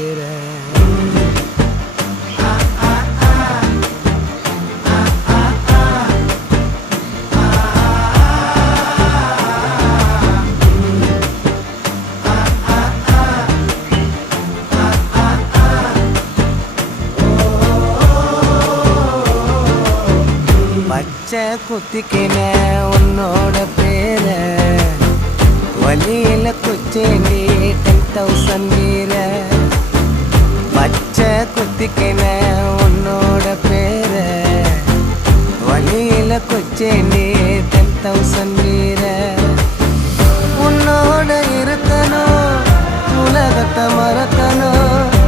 கேட்கிறேன். பச்சை குத்திக்கின உன்னோட பேர வழியில குச்சேண்டி 10,000 வீர. பச்சை குத்திக்கின உன்னோட பேர வழியில குச்சேண்டி 10,000 வீர. உன்னோட இருக்கணும், உலகத்தை மறக்கணும்,